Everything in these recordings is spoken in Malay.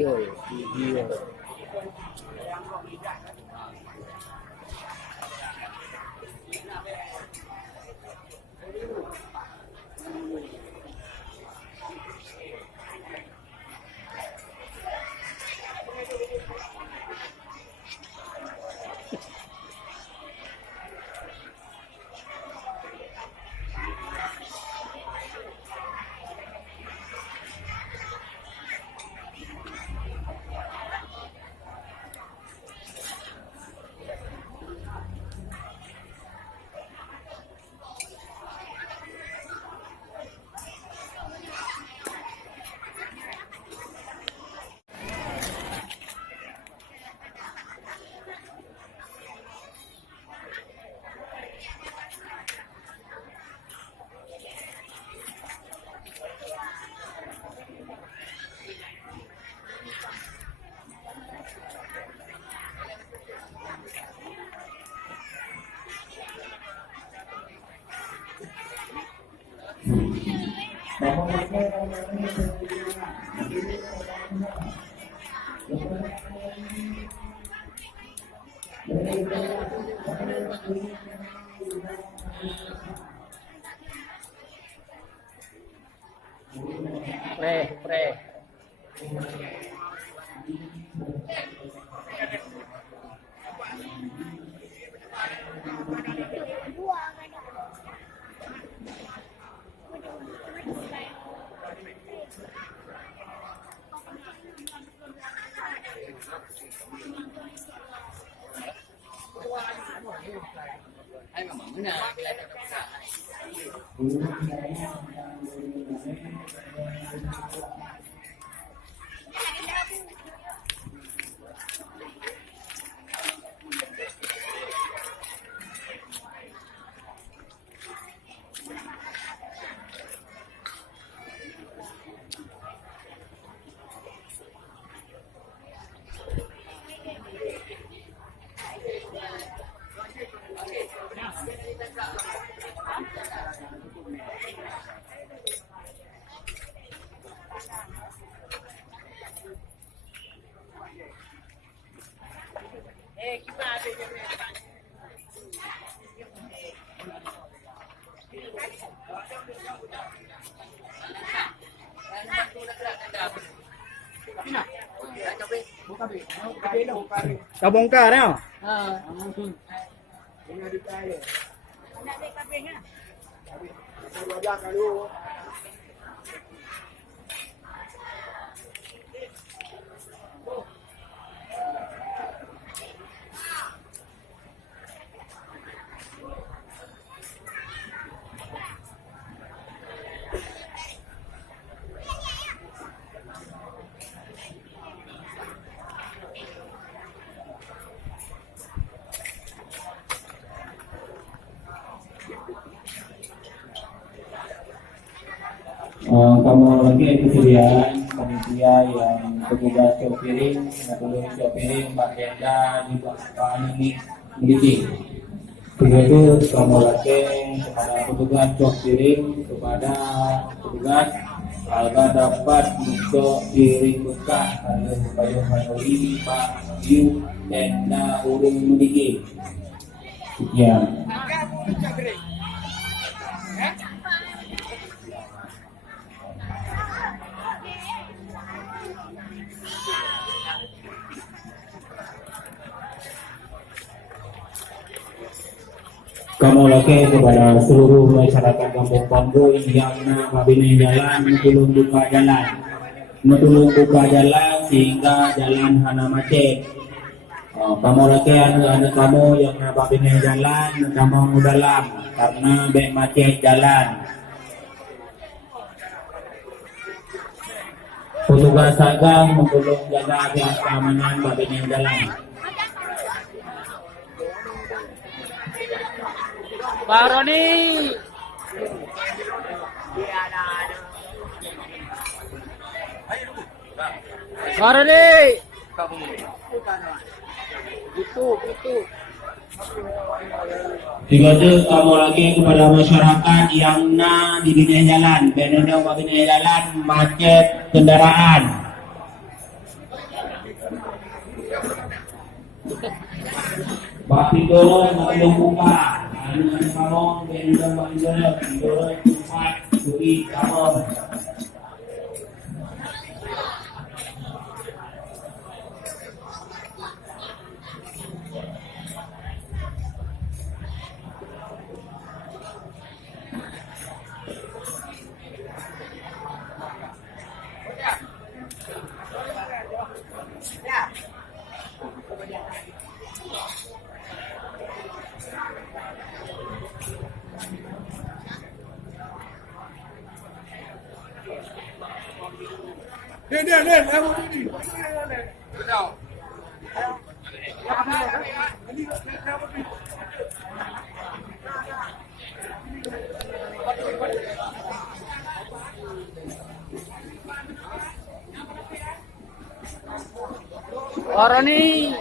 video video. Pre. Kabongkar ya? Kamu lagi kesediaan panitia yang petugas copiring, tolong copiring Pak Denda di Pak ini miliki. Begitu kamu lagi kepada petugas copiring kepada petugas agar dapat untuk diringkuskan pada payung manoli Pak Yu Denda urung miliki. Sekian. Kamu lagi kepada seluruh masyarakat Kampung Panggoy yang mabini jalan, mentulung buka jalan sehingga jalan hana macet. Kamu lagi anak kamu yang mabini jalan, kamu dalam karena bek macet jalan. Petugas agang mentulung jaga keamanan mabini jalan. Pak Roni. Pak Roni. Gitu. Juga kamu lagi kepada masyarakat yang di dunia jalan, benar-benar dunia jalan macet kendaraan. Bakti dorong belum buka. Anu kalong benda benda dorong empat beri kalong. Warani.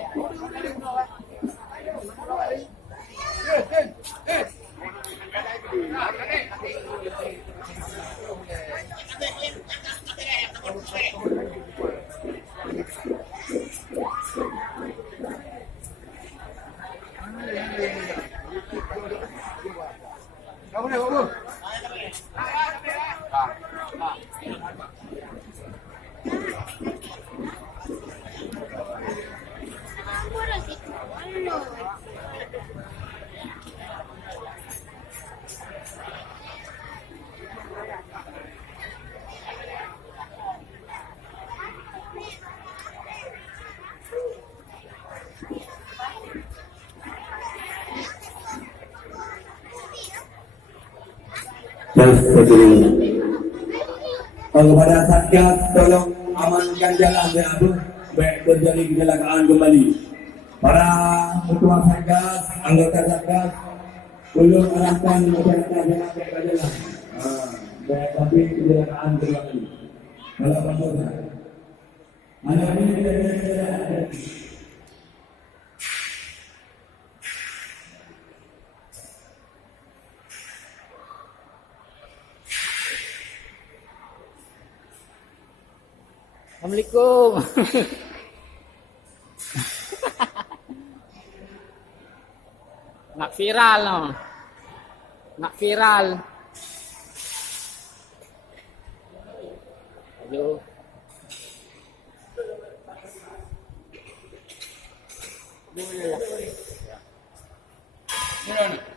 Kepada Satgas tolong amankan jalan ya aduh baik terjadi kecelakaan kembali. Para ketua Satgas, anggota Satgas belum arahkan masyarakat jangan baik ke jalan. Baik tapi kecelakaan kembali. Kalau pasal anak ini tidak ada. Assalamualaikum. Nak viral no. Nak viral. Ayo. Ini